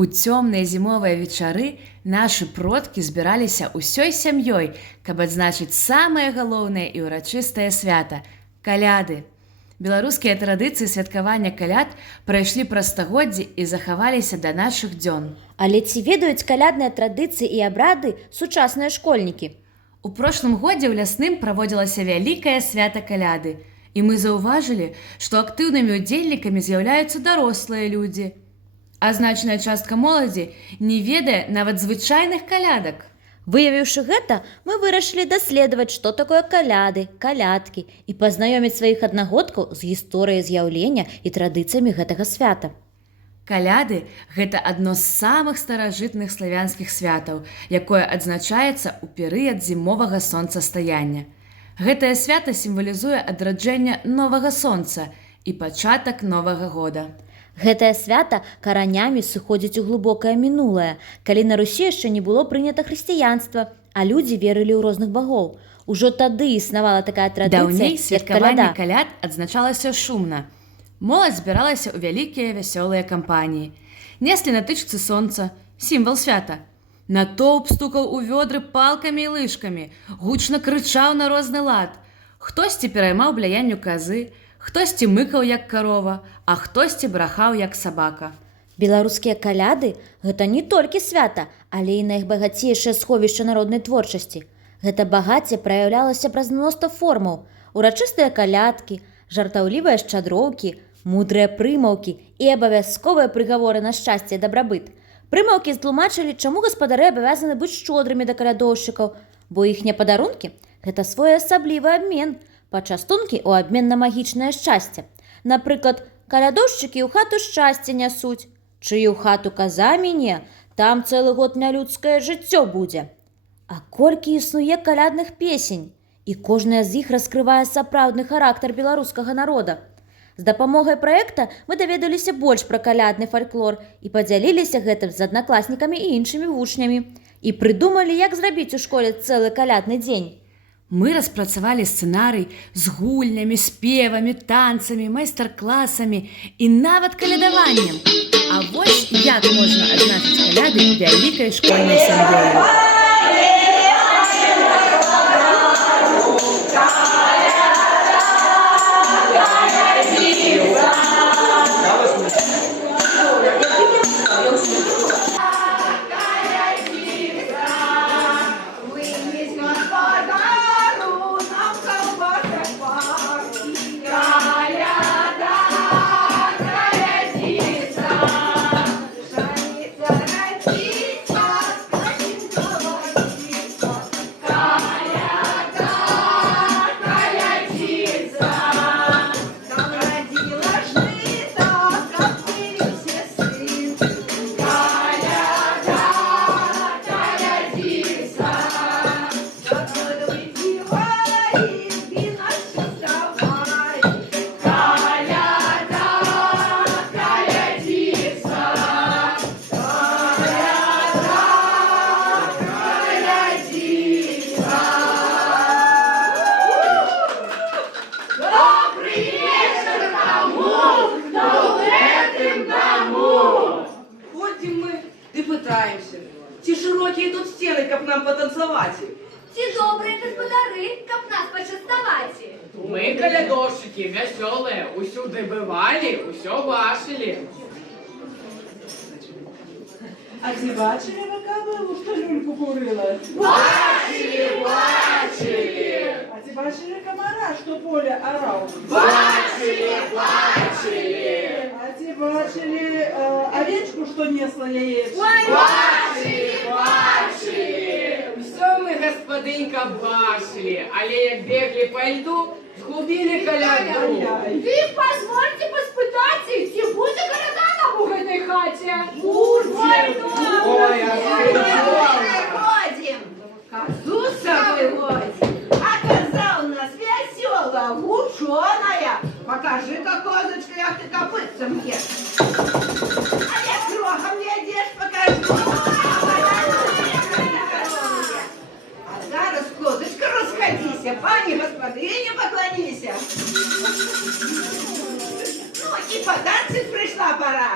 У цёмныя зімовыя вечары нашы продкі збіраліся ўсёй сям'ёй, каб адзначыць самае галоўнае і ўрачыстае свята каляды. Беларускія традыцыі святкавання каляд прайшлі праз стагоддзі і захаваліся да нашых дзён. Але ці ведаюць калядныя традыцыі і абрады сучасныя школьнікі? У прошлым годзе ў лясным праводзілася вялікае свята каляды, і мы заўважылі, што актыўнымі ўдзельнікамі з'яўляюцца дарослыя людзі. А значная частка моладзі не ведае нават звычайных калядак. Выявіўшы гэта, мы вырашылі даследаваць, што такое каляды, калядкі і пазнаёміць сваіх аднагодкаў з гісторыяй з'яўлення і традыцыямі гэтага свята. Каляды – гэта адно з самых старажытных славянскіх святаў, якое адзначаецца ў перыяд зімовага сонцастаяння. Гэтае свята сімвалізуе адраджэнне новага сонца і пачатак новага года. Гэтае свята каранямі сыходзіць у глыбокае мінулае, калі на Русі яшчэ не было прынята хрысціянства, а людзі верылі ў розных багоў. Ужо тады існавала такая традыцыя, Даўней як святкаванне каляда. каляд адзначалася шумна. Моладзь збіралася ў вялікія вясёлыя кампаніі. Неслі на тычцы сонца, сімвал свята. Натоўп стукаў у вёдры палкамі і лыжкамі, гучна крычаў на розны лад. Хтосьці пераймаў блаянню казы, хтосьці мыкаў як карова, а хтосьці брахаў як сабака. Беларускія каляды – гэта не толькі свята, але і найбагацейшае сховішча народнай творчасці. Гэта багацце праяўлялася праз мноства формаў: урачыстыя калядкі, жартаўлівыя шчадроўкі, мудрыя прымаўкі і абавязковыя прыгаворы на шчасце і дабрабыт. Прымаўкі зтлумачылі, чаму гаспадары абавязаны быць шчодрымі да калядоўшчыкаў, бо іхнія падарункі – гэта своеасаблівы абмен, пачастункі ў абмен на магічнае шчасце. Напрыклад, калядоўшчыкі ў хату шчасце нясуць, чыю хату каза міне, там цэлы год нялюдскае жыццё будзе. А колькі існуе калядных песень, і кожная з іх раскрывае сапраўдны характар беларускага народа. З дапамогай праекта мы даведаліся больш пра калядны фальклор і падзяліліся гэтым з аднакласнікамі і іншымі вучнямі. І прыдумалі, як зрабіць у школе цэлы калядны дзень. Мы распрацавалі сцэнарый з гульнямі, спевамі, танцамі, майстар-класамі і нават калядаваннем. А вось як можна адзначыць каляды вялікай школьнай сям'ёй. Ці широкие тут стены, каб нам потанцевать? Ці добрые гаспадары, каб нас пачаставаць? Мы, калядовщики, веселые, усюды бывали, усё бачили. А ці бачили ви кабелу, що люльку курила? Бачили, бачили! А ці бачили комара, що поле орал? Бачили, бачили! А ці бачили овечку, що несла яєчко? Бачили, бачили! Все мы, господынька, бачили, але як бегли по льду, згубили коляду. Вы позвольте поспытаць, ці будзе каляда нам у гэтай хаце? Ой, Выходим, козу с собой водим, а коза у нас веселая, ученая. Покажи-ка, козочка, як ты копытцем ешь. А як рогом едешь, покажи. А зараз, козочка, расходися, пани господине поклонися. Ну и потанцить пришла пора.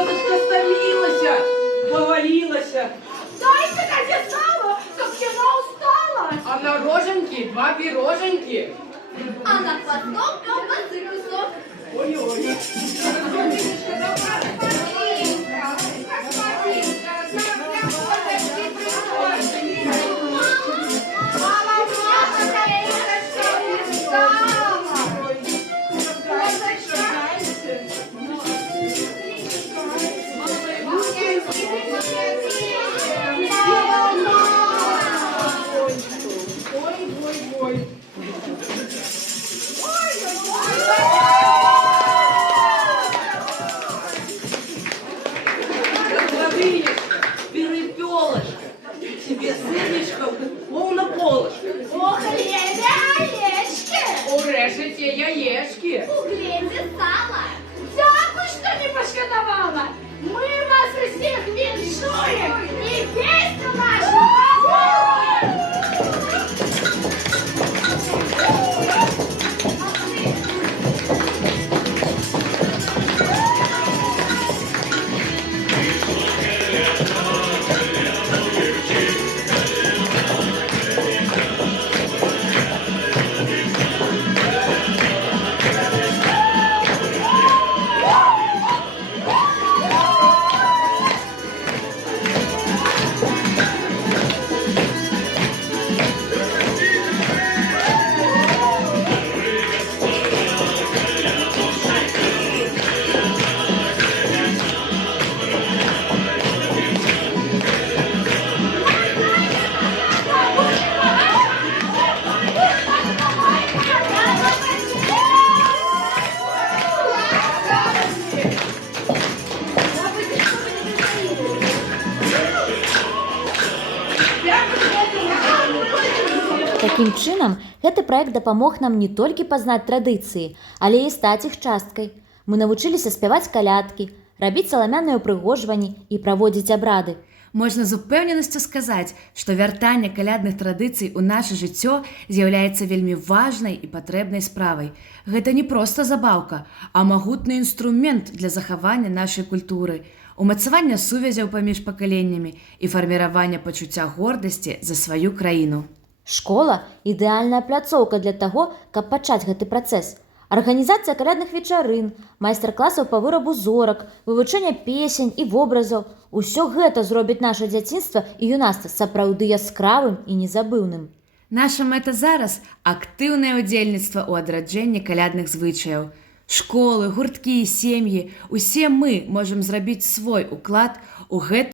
козочка стомилася, повалилася. Дайте козе сало, чтоб я устала. А на роженки 2 пироженки. А на хвосток колбасы кусок. Ой-ой. Ой-ой-ой. Владимирочка, перепелочка, тебе сырничков полно полочка. Ох, леди орешки. Урешите яєчки. Угледи сало. Дякую, что не пошкодовала. Мы вас усіх віншуем и песню нашу. Такім чынам, гэты праект дапамог нам не толькі пазнаць традыцыі, але і стаць іх часткай. Мы навучыліся спяваць калядкі, рабіць саламяныя ўпрыгожванні і праводзіць абрады. Можна з упэўненасцю сказаць, што вяртанне калядных традыцый у наша жыццё з'яўляецца вельмі важнай і патрэбнай справай. Гэта не проста забаўка, а магутны інструмент для захавання нашай культуры, умацавання сувязяў паміж пакаленнямі і фарміравання пачуцця гордасці за сваю краіну. Школа – ідэальная пляцоўка для таго, каб пачаць гэты працэс. Арганізацыя калядных вечарын, майстар-класаў па вырабу зорак, вывучэнне песень і вобразаў – усё гэта зробіць наша дзяцінства і юнацтва сапраўды яскравым і незабыўным. Наша мэта зараз – актыўнае ўдзельніцтва ў адраджэнні калядных звычаяў. Школы, гурткі, сем'і – усе мы можам зрабіць свой уклад у гэты